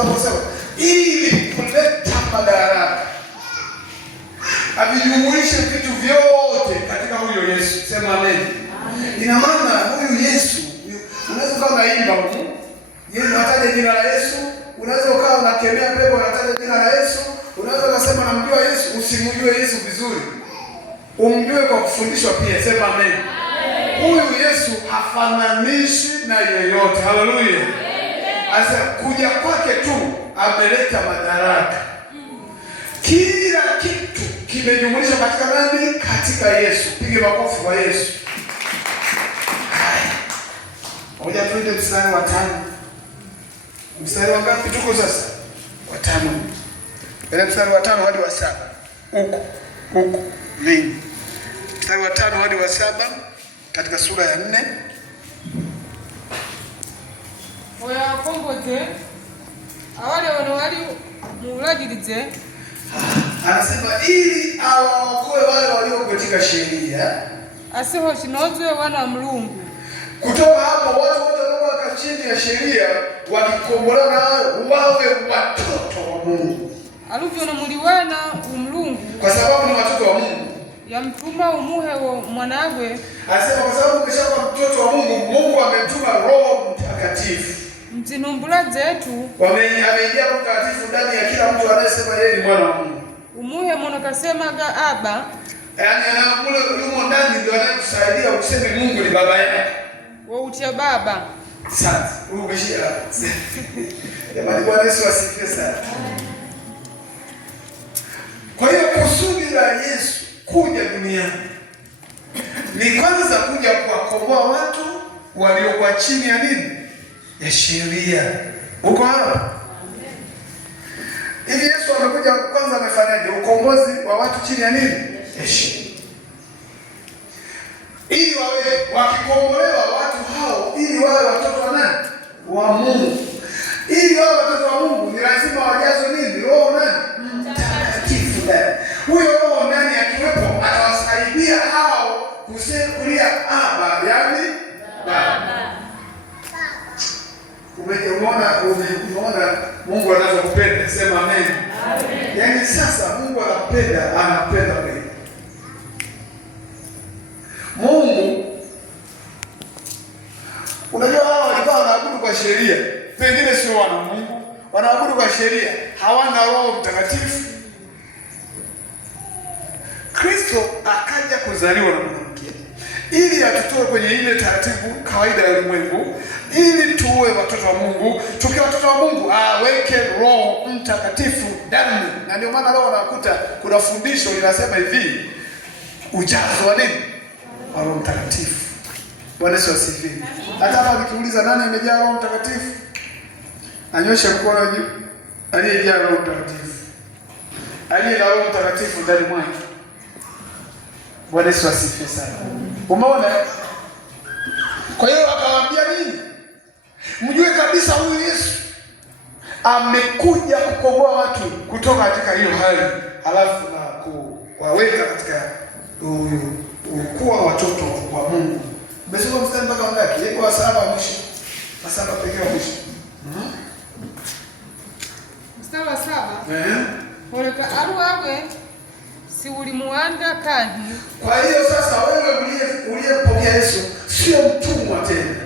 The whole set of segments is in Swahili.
anaposema ili kuleta madaraka, avijumuishe vitu vyote katika huyo Yesu. Sema amen. Ina maana huyu Yesu, unaweza ukawa unaimba huko Yesu, unataja jina la Yesu, unaweza ukawa unakemea pepo, unataja jina la Yesu, unaweza ukasema namjua Yesu, usimjue Yesu vizuri, umjue kwa kufundishwa pia. Sema amen. Huyu Yesu hafananishi na yeyote. Haleluya. Asa kuja kwake tu ameleta madaraka. Kila kitu kimejumuishwa katika nani? Katika Yesu. Pige makofi kwa Yesu. Ngoja tuende mstari wa 5. Mstari wa ngapi tuko sasa? Wa 5. Ile mstari wa 5 hadi wa 7. Huko nini? Mstari wa 5 hadi wa 7 katika sura ya 4. Oya komboze awali wanawali mulagirize, anasema ili awaokoe wale walio katika sheria, asiho shinozwe wana wa Mulungu. Kutoka hapo watu wote walio chini ya sheria wakikombolewa wawe watoto wa Mungu. Aluvyo na muliwana umulungu, kwa sababu ni watoto wa Mungu. Yamtuma umuhe wa mwanawe. Anasema kwa sababu umeshakuwa mtoto wa Mungu, Mungu amemtuma Roho Mtakatifu. Mzinumbula zetu ameingia Roho Mtakatifu ndani ya kila mtu anayesema yeye ni mwana wa Mungu. Umuhe mwana kasemaga aba. Yaani anamule yumo ndani ndio anayekusaidia useme Mungu ni baba yako. Wewe utia baba. Sasa, umeshia. Jamani, Bwana Yesu asifiwe sana. Kwa hiyo kusudi la Yesu kuja duniani ni kwanza kuja kuwakomboa watu waliokuwa chini ya nini? Ya sheria. Uko hapa? Hivi Yesu amekuja kwanza amefanyaje? Ukombozi wa watu chini ya nini? Ya sheria. Ili wawe wakikombolewa watu hao, ili wawe watoto wa nani? Wa Mungu. Ili wawe watoto wa Mungu ni lazima wajazwe nini? Roho nani? Mtakatifu ndani. Huyo Roho ndani akiwepo atawasaidia hao kulia Aba, yani Baba. Umeona Mungu anavyokupenda. Sema amen. Amen. Yaani sasa Mungu anapenda wewe. Mungu, unajua hao walikuwa wanaabudu kwa sheria. Pengine sio wana Mungu, wanaabudu kwa sheria, hawana Roho Mtakatifu. Kristo akaja kuzaliwa na mwanamke ili atutoe kwenye ile taratibu kawaida ya ulimwengu, ili tuwe watoto wa Mungu. Tukiwa watoto wa Mungu aweke Roho Mtakatifu ndani. Na ndio maana leo unakuta kuna fundisho linasema hivi, ujazo wa nini? Wa Roho Mtakatifu. Bwana Yesu asifiwe. Hata kama nikiuliza nani amejaa Roho Mtakatifu, anyoshe mkono juu. Aliyejaa Roho Mtakatifu, aliye na Roho Mtakatifu ndani mwake. Bwana Yesu asifiwe sana. Umeona? Kwa hiyo akawaambia nini? Mjue kabisa huyu Yesu amekuja kukomboa watu kutoka katika hiyo hali, halafu na kuwaweka katika kuwa watoto wa Mungu. Umesoma mstari mpaka wangapi? Iko wa 7 mwisho. Wa 7 pekee mwisho. Mstari wa 7. Oleka aruawe si ulimuanda kandi. Kwa hiyo sasa wewe uliyepokea Yesu sio mtumwa tena.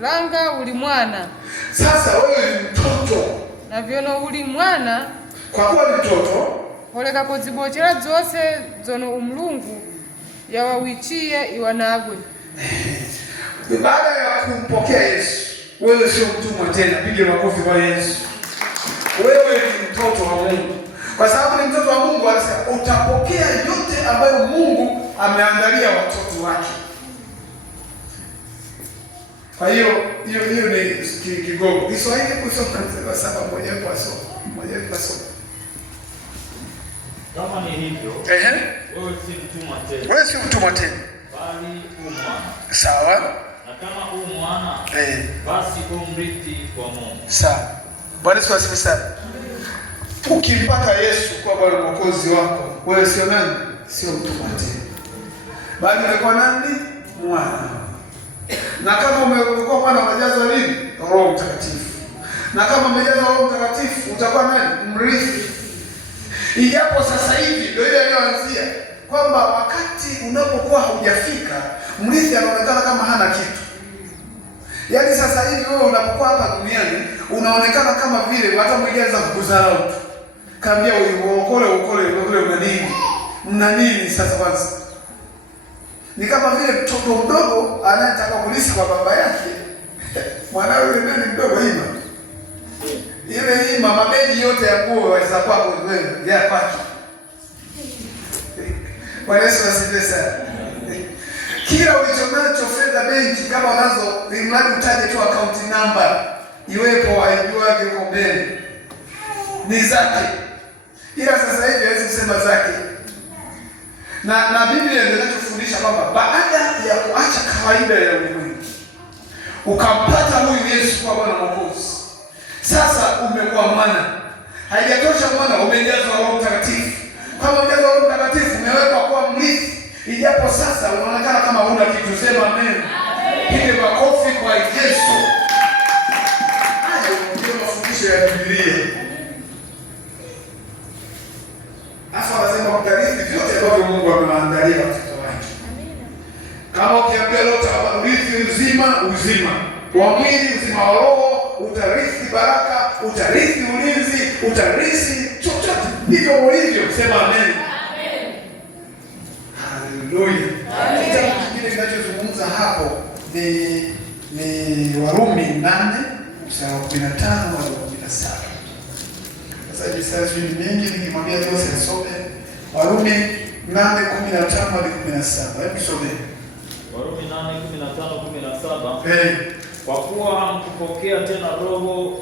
Langa uli mwana. Sasa wewe ni mtoto. Na vyono uli mwana, kwa kuwa ni mtoto, oleka kuzibochera zose zono umulungu yawawichie iwanagwe. Baada ya kumpokea Yesu, wewe sio mtumwa tena. Piga makofi kwa Yesu. Wewe ni mtoto wa Mungu. Kwa sababu ni mtoto wa Mungu, anasema utapokea yote ambayo Mungu ameandalia watoto wake. Kwa hiyo ni kigogo. Kiswahili kusoma kwa sababu moja kwa somo. Kama ni hivyo, wewe si mtumwa tena. Wewe si mtumwa tena, bali u mwana. Sawa? Na kama u mwana, basi umrithi kwa Mungu. Sawa. Bwana Yesu asifiwe sana. Ukimpata Yesu kwa Bwana Mwokozi wako, wewe sio nani? Sio mtumwa tena, bali umekuwa nani? Mwana. Na kama umekuwa mwana, unajazwa nini? Roho Mtakatifu. na kama umejazwa Roho Mtakatifu utakuwa nani? Mrithi. Ijapo sasa hivi ndio ile aliyoanzia kwamba wakati unapokuwa haujafika, mrithi anaonekana kama hana kitu. Yaani sasa hivi wewe unapokuwa hapa duniani unaonekana kama vile hata mwingine anaweza kukudharau tu. Kaambia ukole una nini? Mna nini sasa kwanza? Ni kama vile mtoto mdogo anayetaka kulisi kwa baba yake. Mwanawe yule ni mdogo Ima. Ile Ima mabegi yote ya nguo waweza kwako wewe, ya kwake. Bwana Yesu asifiwe sana. Kila ulichonacho fedha benki kama unazo, imradi utaje tu account number iwepo, aijuaje uko mbele ni zake, ila sasa hivi hawezi kusema zake. Na Biblia inatufundisha kwamba baada ya kuacha kawaida ya ulimwengu ukampata huyu Yesu kwa Bwana Mwokozi, sasa umekuwa mwana. Haijatosha mwana, umejazwa Roho Mtakatifu. Kama umejazwa Roho Mtakatifu umewekwa kuwa mrithi. Ijapo sasa unaonekana kama huna kitu, sema amen. Piga makofi kwa Yesu. Hayo ndio mafundisho ya Biblia. Hasa wanasema kutarithi vyote ambavyo Mungu amewaandalia watoto wake. Kama ukiambia leo utarithi uzima wa mwili, uzima wa roho, utarithi baraka, utarithi ulinzi, utarithi chochote ndivyo ulivyo, sema amen. Haleluya. Kitabu kingine kinachozungumza hapo ni Warumi 8 mstari wa 15 hadi 17. Sasa hivi ni mingi, nikimwambia Jose asome Warumi 8:15 hadi 17. Hebu some. Warumi 8:15-17. Kwa kuwa hamkupokea tena roho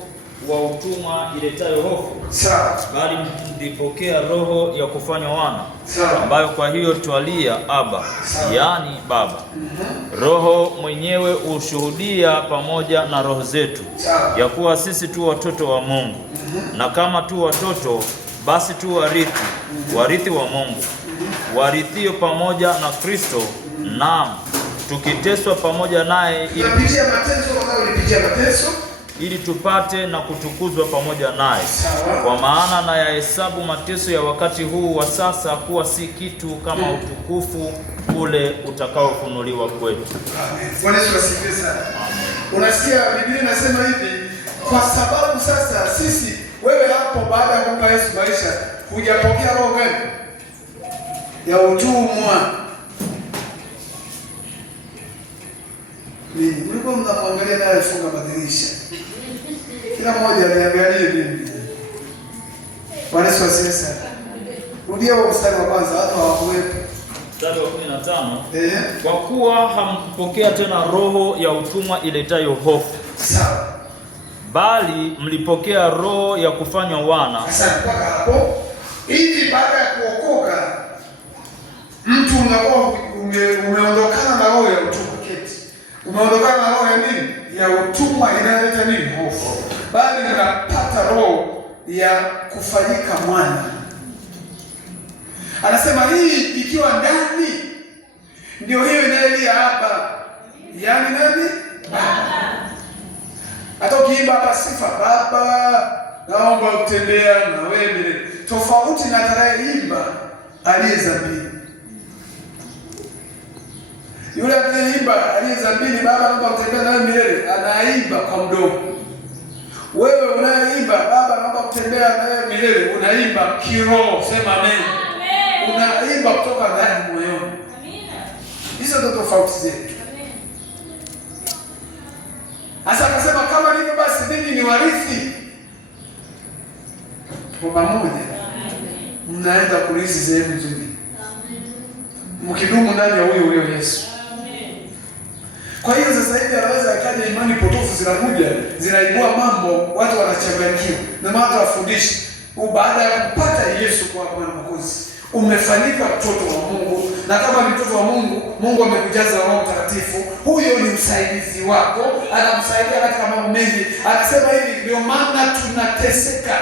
wa utumwa iletayo hofu, bali mlipokea roho ya kufanywa wana, ambayo kwa hiyo twalia Aba, yaani Baba. Roho mwenyewe ushuhudia pamoja na roho zetu ya kuwa sisi tu watoto wa Mungu, na kama tu watoto, basi tu warithi, warithi wa Mungu, warithio pamoja na Kristo, naam, tukiteswa pamoja naye ili tupate na kutukuzwa pamoja naye. Kwa maana na yahesabu mateso ya wakati huu wa sasa kuwa si kitu kama utukufu ule utakaofunuliwa kwetu. Bwana Yesu asifiwe sana. Unasikia Biblia inasema hivi, kwa sababu sasa sisi, wewe hapo baada ya kumpa Yesu maisha, hujapokea roho gani? Ya utumwa. Mlikuwa mnamwangalia naye afunga madirisha. Kila mmoja aliangalie Biblia. Bwana Yesu asifiwe sana. Rudia huo mstari wa kwanza, watu hawakuwepo. Mstari wa 15. Kwa kuwa hamkupokea tena roho ya utumwa iletayo hofu. Sawa. Bali mlipokea roho ya kufanywa wana. Sasa mpaka hapo, hivi baada ya kuokoka mtu unakuwa umeondokana na roho ya utumwa. Umeondokana na roho ya nini? Ya utumwa inayoleta nini? Hofu. Bali unapata roho ya kufanyika mwana. Anasema hii ikiwa ndani ndio hiyo inayolia Aba. Yaani nani? Baba. Hata ukiimba hapa sifa, Baba naomba kutembea na wewe, tofauti na atakayeimba aliye dhambini. Yule anayeimba aliye dhambini, Baba naomba kutembea nawe milele, anaimba kwa mdomo. Wewe unayeimba Baba naomba kutembea nawe milele, unaimba kiroho, sema amen. Unaimba kutoka ndani moyoni. Hizo ndio tofauti zetu. Sasa akasema kama ndivyo basi mimi ni warithi. Kwa pamoja mnaenda kurithi sehemu nzuri, mkidumu ndani ya huyo Yesu. Kwa hiyo sasa hivi anaweza akaja imani potofu zinakuja, zinaibua mambo, watu wanachanganyikiwa. Na maana wafundishe, baada ya kupata Yesu kwa Bwana Mwokozi, umefanyika mtoto wa Mungu, na kama ni mtoto wa Mungu, Mungu amekujaza Roho Mtakatifu. Huyo ni msaidizi wako, anamsaidia katika mambo mengi. Anasema hivi, ndio maana tunateseka.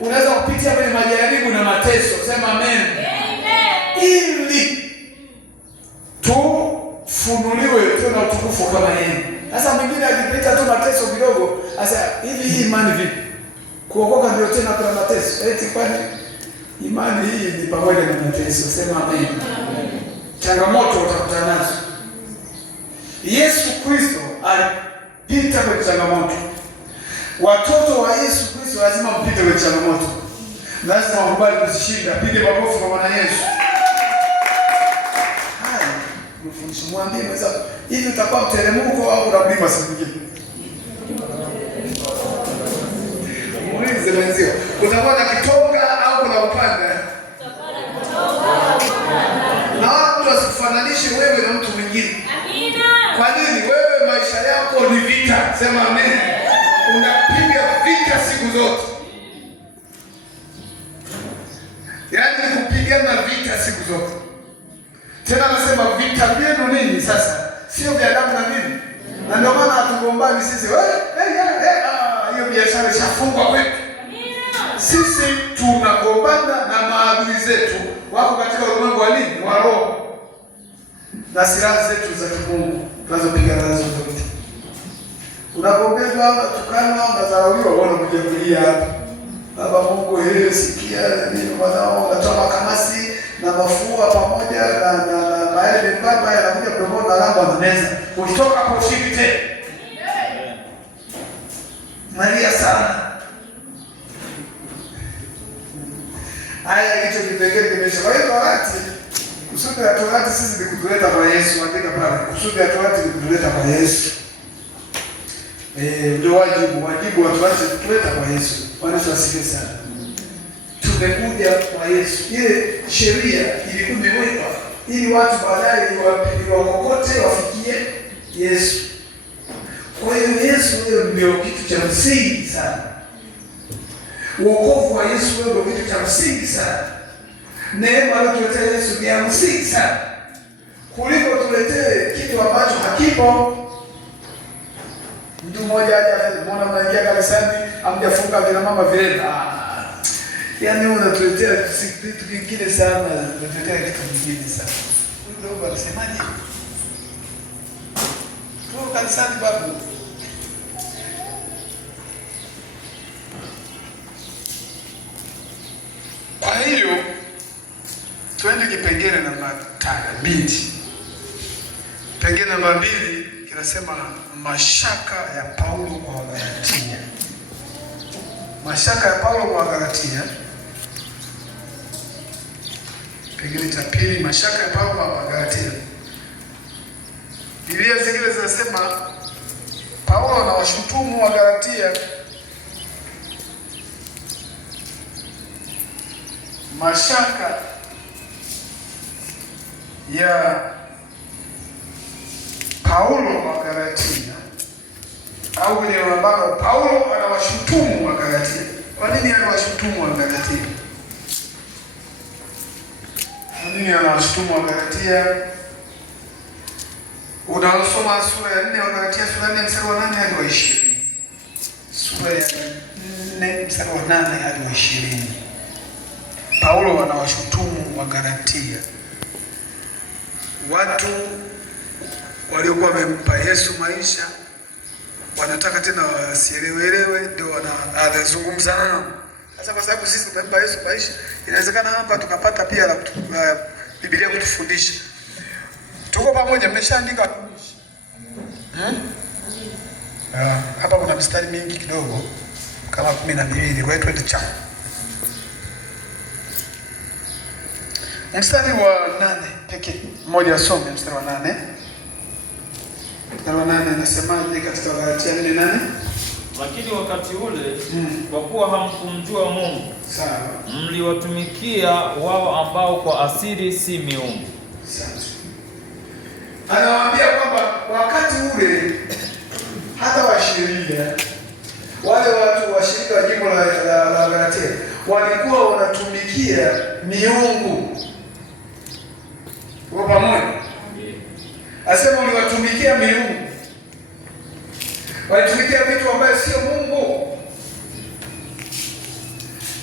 Unaweza kupitia kwenye majaribu na mateso, sema amen. Ili tufunuliwe tuwe na utukufu kama yeye. Sasa mwingine akipita tu mateso kidogo, sasa hivi hii imani vipi? Kuokoka ndio tena kuna mateso. Eti kwani imani hii ni pamoja na mateso? Sema amen. Changamoto utakutana nazo. Yesu Kristo alipita kwenye changamoto. Watoto wa Yesu Kristo lazima mpite kwenye changamoto. Lazima wakubali kuzishinda. Pige makofi kwa Bwana Yesu. Haya, mfundisho mwambie mwenzako, hivi utakuwa mteremko au unamlima siku nyingine? Muulize mwenzio, utakuwa na kitonga au kuna upanda? Na watu wasikufananishe wewe na mtu mwingine. Amina. Kwa nini? Wewe maisha yako ni vita. Sema amen. Unapiga vita siku zote. Yaani kupigana vita siku zote. Tena anasema vita vyenu nini sasa? Sio vya damu na nini? Na ndio maana hatugombani sisi. Hiyo biashara ishafungwa kwetu. Sisi tunagombana na maadui zetu wako katika ulimwengu wa nini? Wa roho. Na silaha zetu za kimungu tunazopigana nazo zote. Unagombezwa, unatukana, unadharauliwa, unakuja kulia hapa. Baba Mungu, sikia nini mwanao, unatoa makamasi na mafua pamoja na baadhi ya baba yanakuja kudomoa na lamba anameza. Ukitoka hapo ushikite. Maria sana. Haya hicho kipengele kimesha. Kwa hiyo Torati, kusudi la Torati sisi ni kutuleta kwa Yesu, andika pale. Kusudi la Torati ni kutuleta kwa Yesu. Ndio wajibu wa Torati kutuleta kwa Yesu. Bwana Yesu asifiwe sana. Tumekuja kwa Yesu. Ile sheria ilikuwa imewekwa ili watu baadaye wakokote wafikie Yesu. Kwa hiyo Yesu ndio kitu cha msingi sana. Wokovu wa Yesu ndio kitu cha msingi sana. Neema aliyotuletea Yesu ni ya msingi sana. Kuliko tuletee kitu ambacho hakipo. Mtu mmoja aje mnaingia kanisani amjafunga vile mama vile. Yaani unatuletea kitu kingine sana, unatuletea kitu kingine sana. Ndio wanasemaje? Kwa kanisani babu. Kwa hiyo twende kipengele namba 2. Kipengele namba 2 kinasema mashaka ya Paulo kwa Wagalatia. Mashaka ya Paulo kwa Wagalatia. Kipengele cha 2, mashaka ya Paulo kwa Wagalatia. Biblia zingine zinasema Paulo anawashutumu Wagalatia mashaka ya Paulo wa Galatia, au kwenye ambao Paulo anawashutumu wa Galatia. Kwa nini anawashutumu wa Galatia? Kwa nini anawashutumu wa Galatia? Unasoma sura ya 4 wa Galatia, sura ya 4 mstari wa 8 hadi wa 20. Sura ya 4 mstari wa 8 hadi wa 20. Paulo anawashutumu wa Galatia. Watu waliokuwa wamempa Yesu maisha wanataka tena wasielewelewe, ndio anazungumza nao. Sasa kwa sababu sisi tumempa Yesu maisha, inawezekana hapa tukapata pia la Biblia kutufundisha. Tuko pamoja, mmeshaandika watumishi? Hapa kuna mistari mingi kidogo kama 12, kwa hiyo twende cha mstari wa 8 pekee. Mmoja asome mstari wa 8. Mstari wa 8 anasemaje katika Galatia 4:8? Lakini wakati ule kwa kuwa hamkumjua Mungu, sawa, mliwatumikia wao ambao kwa asili si miungu. Anawaambia kwamba wakati ule hata washirika wale watu washirika wa jimbo la Galatia walikuwa wanatumikia miungu. Kwa pamoja. Asema waliwatumikia miungu. Walitumikia vitu ambavyo sio Mungu.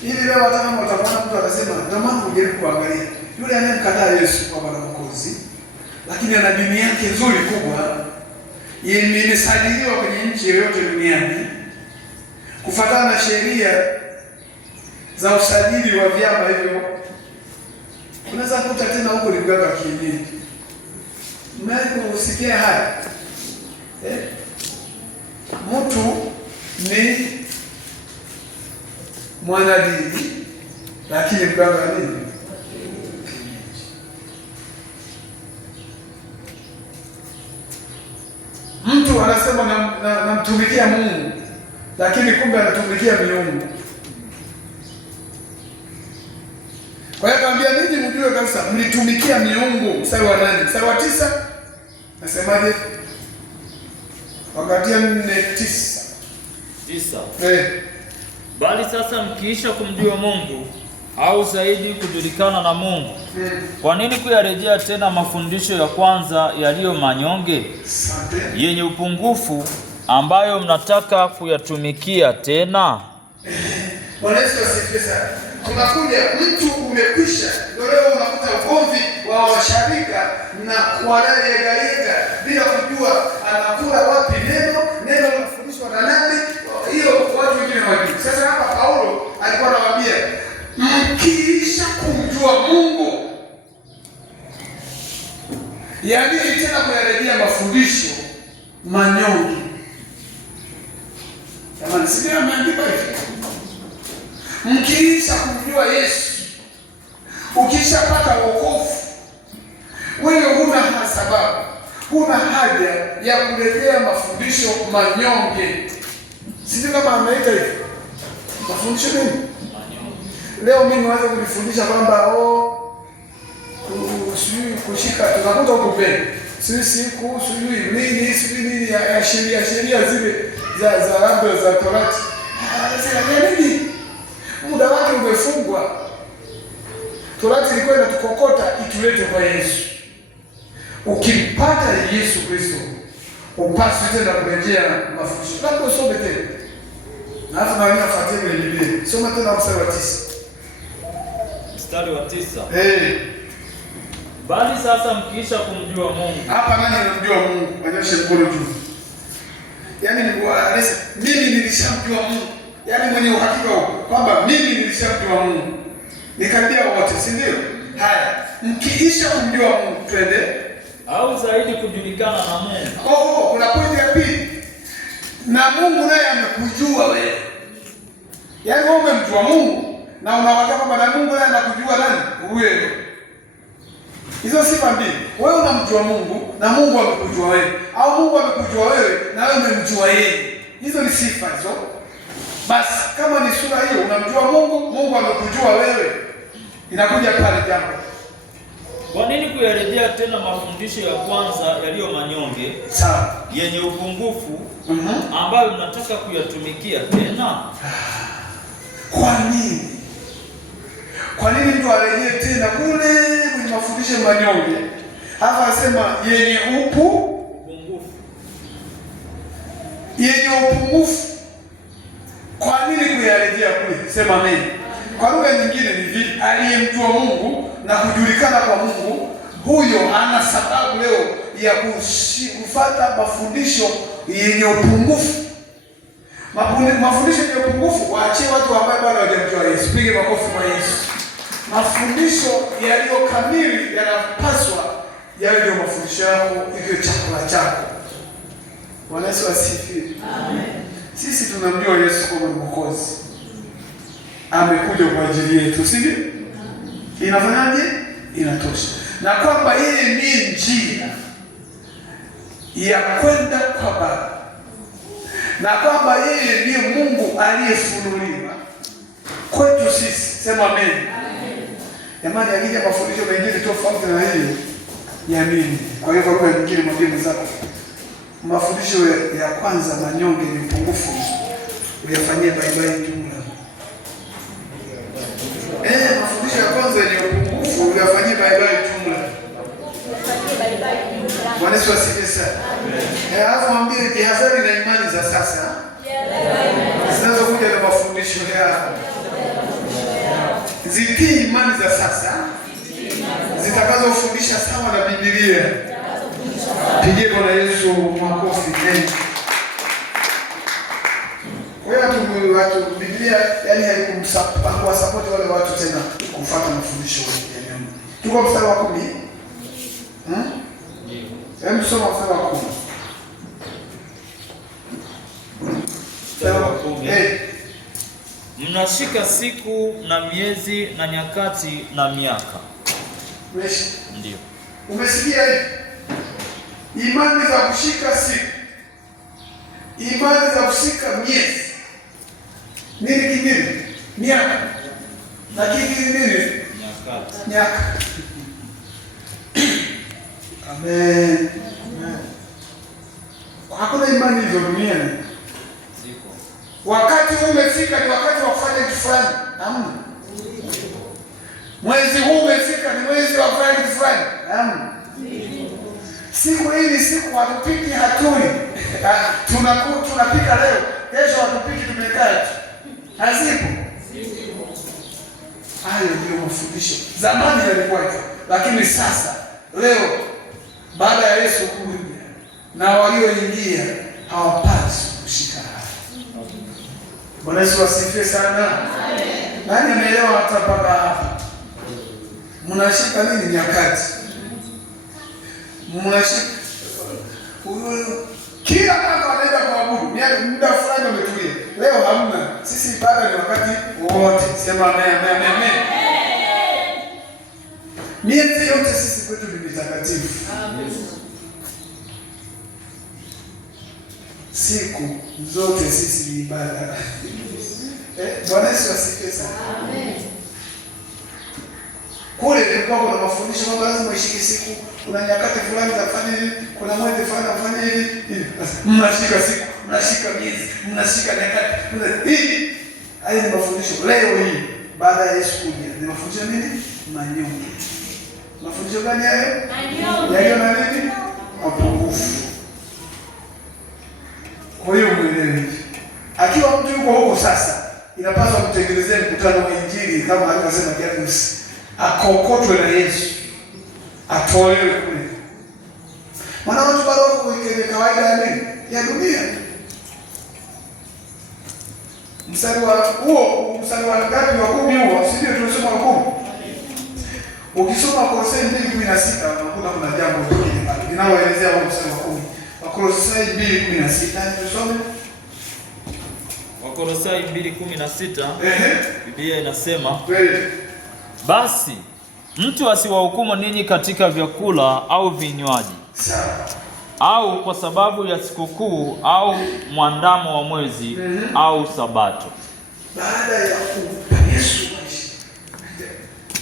Hivi leo hata kama utaona mtu anasema, "Na maana ujaribu kuangalia. Yule anayemkataa Yesu kwa Bwana Mwokozi, lakini ana dini yake nzuri kubwa. imesajiliwa kwenye nchi yoyote duniani kufuatana na sheria za usajili wa vyama hivyo, unaweza kuta tena huko ni mganga kienyeji. Mnakusikia haya mtu ni mwanadini lakini mganga nini? Mtu anasema namtumikia Mungu lakini kumbe anatumikia miungu. Kwa hiyo kaambia ninyi mjue kabisa mlitumikia miungu. Mstari wa 8, mstari wa 9 nasemaje? Wakati 4:9. Bali sasa mkiisha kumjua Mungu au zaidi kujulikana na Mungu, kwa nini kuyarejea tena mafundisho ya kwanza yaliyo manyonge, yenye upungufu, ambayo mnataka kuyatumikia tena? Bwana Yesu asifiwe sana. Tunakuja mtu umekwisha, leo unakuta ugomvi wa washarika na kuwalayegalega bila kujua anakula wapi neno linafundishwa na nani. Hiyo watu wengine hawajui. Sasa hapa Paulo alikuwa anawaambia mkiisha kumjua Mungu, yaani tena kuyarejea mafundisho manyonge. Jamani, si ndio ameandika hivyo? Mkiisha kumjua Yesu, ukishapata wokovu, wewe huna sababu, huna haja ya kurejea mafundisho manyonge. Sisi kama ameita hivi mafundisho nini? Leo mimi niwaanze kujifundisha kwamba kushika tunakuta huko mbele sisi kuhusu nini ya sheria zile za labda za Torati. Anasema nini? Muda wake umefungwa. Torati ilikuwa inatukokota itulete kwa Yesu. Ukimpata Yesu Kristo, upaswi tena kurejea mafundisho. Labda usome tena. Na hata naona nafuatia kwenye Biblia. Soma tena mstari wa 9. Mstari wa 9. Bali sasa mkiisha kumjua Mungu. Hapa nani anamjua Mungu? Anyoshe mkono juu. Yaani mimi nilishamjua Mungu. Yaani mwenye uhakika kwamba mimi nilishamjua Mungu. Nikaribia wote, si ndio? Haya, mkiisha kumjua Mungu, twende. Au zaidi kujulikana na Mungu. Kuna pointi ya pili. Na Mungu naye amekujua wewe. Yaani wewe umemjua Mungu na unawataka kwamba na Mungu naye anakujua nani? Wewe. Hizo sifa mbili. Wewe unamjua Mungu na Mungu amekujua wewe. Au Mungu amekujua wewe na wewe umemjua yeye. Hizo ni sifa hizo. Basi kama ni sura hiyo, unamjua Mungu, Mungu amekujua wewe. Inakuja pale jambo. Kwa nini kuyarejea tena mafundisho ya kwanza yaliyo manyonge, sawa, yenye upungufu, ambayo mnataka kuyatumikia tena? Kwa nini? Kwa nini mtu arejee tena kule kwenye mafundisho manyonge? Hapa anasema yenye upungufu. Yenye upungufu. Kwa nini kuyarejea kule? Sema amen. Kwa lugha nyingine ni vipi? Aliyemjua Mungu na kujulikana kwa Mungu, huyo ana sababu leo ya kufuata mafundisho yenye upungufu. Mafundisho yenye upungufu waachie watu ambao bado hawajamjua Yesu. Pige makofi kwa Yesu. Mafundisho yaliyo kamili yanapaswa yawe ndio mafundisho yako, ikiwe chakula chako. Bwana Yesu asifiwe. Amen. Sisi tunamjua Yesu kama Mwokozi. Amekuja kwa ajili yetu, si ndio? Inafanyaje? Inatosha. Na kwamba yeye ni njia ya kwenda kwa Baba. Na kwamba yeye ndiye Mungu aliyefunuliwa kwetu sisi. Sema amen. Jamani, akija mafundisho mengine tofauti na hiyo, yamini. Kwa hiyo kwa lugha nyingine mwambie mwenzako, mafundisho ya kwanza manyonge ni upungufu, uyafanyie baibai jumla. Mafundisho ya kwanza ni upungufu, uyafanyie baibai jumla. Bwana Yesu asifiwe sana. Alafu mwambie jihadhari na imani za sasa zinazokuja na mafundisho ya zitii imani za sasa zitakazofundisha sawa na Biblia. Pigie Bwana Yesu makofi mengi. Kwa watu Biblia yani haikumsupport wale watu tena kufuata mafundisho ya Mungu. Tuko mstari wa 10. Hebu soma mstari wa 10. Mstari wa 10. Mnashika siku na miezi na nyakati na miaka. Ndio. Umesikia hivi? Imani za kushika siku, imani za kushika miezi, nini kingine? Miaka. Na kingine nini? Nyaka. Amen. Hakuna imani hizo duniani. Wakati umefika ni wakati wa kufanya kitu fulani. Hamna. Mwezi huu umefika ni mwezi wa kufanya kitu fulani. Hamna. Siku hii ni siku hatupiki hatuli. Tunapika leo, kesho hatupiki tumekaa tu. Hazipo. Hayo ndio mafundisho. Zamani yalikuwa hivyo, lakini sasa leo baada ya Yesu kuja na walioingia hawapaswi kushika haya. Bwana Yesu asifiwe sana. Nani ameelewa hata mpaka hapa? Mnashika nini nyakati? Mnashika kila mtu anaenda kuabudu. Muda fulani umetulia. Leo hamna. Sisi ibada ni wakati wote. Sema amen, amen. Miezi yote sisi kwetu ni mitakatifu. Siku zote sisi ni ibada. Bwana Yesu asifiwe sana. Amen. Kule kulikuwa kuna mafundisho kwamba lazima uishike siku, kuna nyakati fulani za kufanya hivi, kuna mwezi fulani za kufanya hivi. Mnashika siku, mnashika miezi, mnashika nyakati. Hivi haya ni mafundisho. Leo hii baada ya Yesu kuja, ni mafundisho nini? Manyonge. Mafundisho gani hayo? Manyonge. Yaliyo na nini? Mapungufu. Kwa hiyo mwelewe. Akiwa mtu yuko huko sasa, inapaswa kutengenezea mkutano wa Injili kama alivyosema Jairus. Akokotwe na Yesu, atolewe kule. Maana watu bado wako kwenye kawaida ya nini? Ya dunia. Mstari wa ngapi? Wa 10 huo, si ndio tunasoma wa 10? Ukisoma Kolosai 2:16 unakuta kuna jambo lingine pale linaloelezea huo mstari wa 10. Kolosai 2:16 tusome. Kolosai 2:16 Biblia inasema, basi mtu asiwahukumu ninyi katika vyakula au vinywaji, au kwa sababu ya sikukuu au mwandamo wa mwezi au sabato. Baada ya Yesu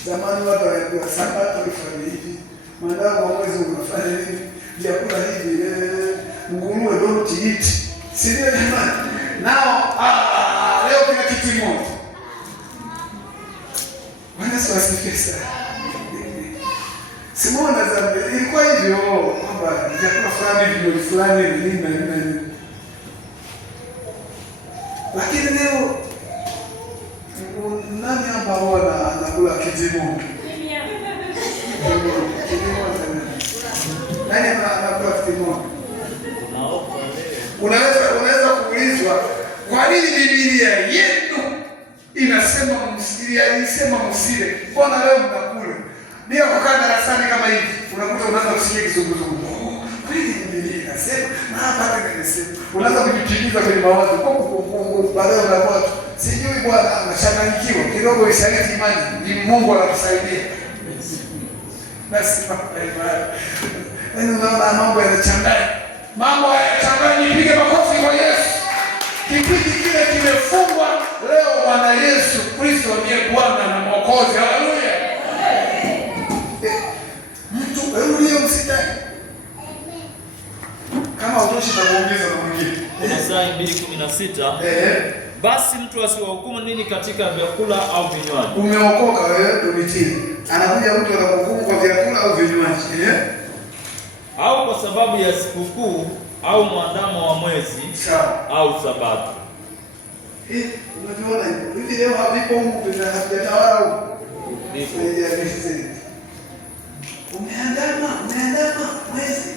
zamani watu walikuwa sabato ifanye hivi, mwandamo wa mwezi unafanya hivi, vyakula hivi, nguruwe don't eat. Sio jamani. Nao leo kuna kitu kimoja. Bwana Yesu asifiwe sana. Simona zambi ilikuwa hivyo kwamba vyakula fulani vile fulani nini na nini. Lakini leo nani hapa huwa anakula kitimoto? Nani anakula kitimoto? Unaweza kuulizwa kwa nini Biblia yenu inasema msile? Mbona leo mnakula? Bila kukaa darasani kama hivi, unakuta unaanza kusikia kizunguzungu. Kwani Biblia inasema na hapa inasema. Unaanza kujipingiza kwenye mawazo. Baadaye unakuwa sijui bwana anachanganyikiwa. Kidogo isaliti imani. Ni Mungu anakusaidia. Basi unaona mambo yanachanganya. Mambo hayachangani, pige makofi kwa Yesu. Kipindi kile kimefungwa, leo Bwana Yesu Kristo ndiye Bwana na Mwokozi. Haleluya. Mtu wewe msitani. Kama utoshi na kuongeza na mwingine. Kolosai 2:16. Basi mtu asiwahukumu ninyi katika vyakula au vinywaji. Umeokoka wewe Domitili. Anakuja mtu anakuhukumu kwa vyakula au vinywaji. Au kwa sababu ya sikukuu au mwandamo wa mwezi au sabato. Unaona hivi leo havipo huko na hajatawala huko. Umeandama mwezi.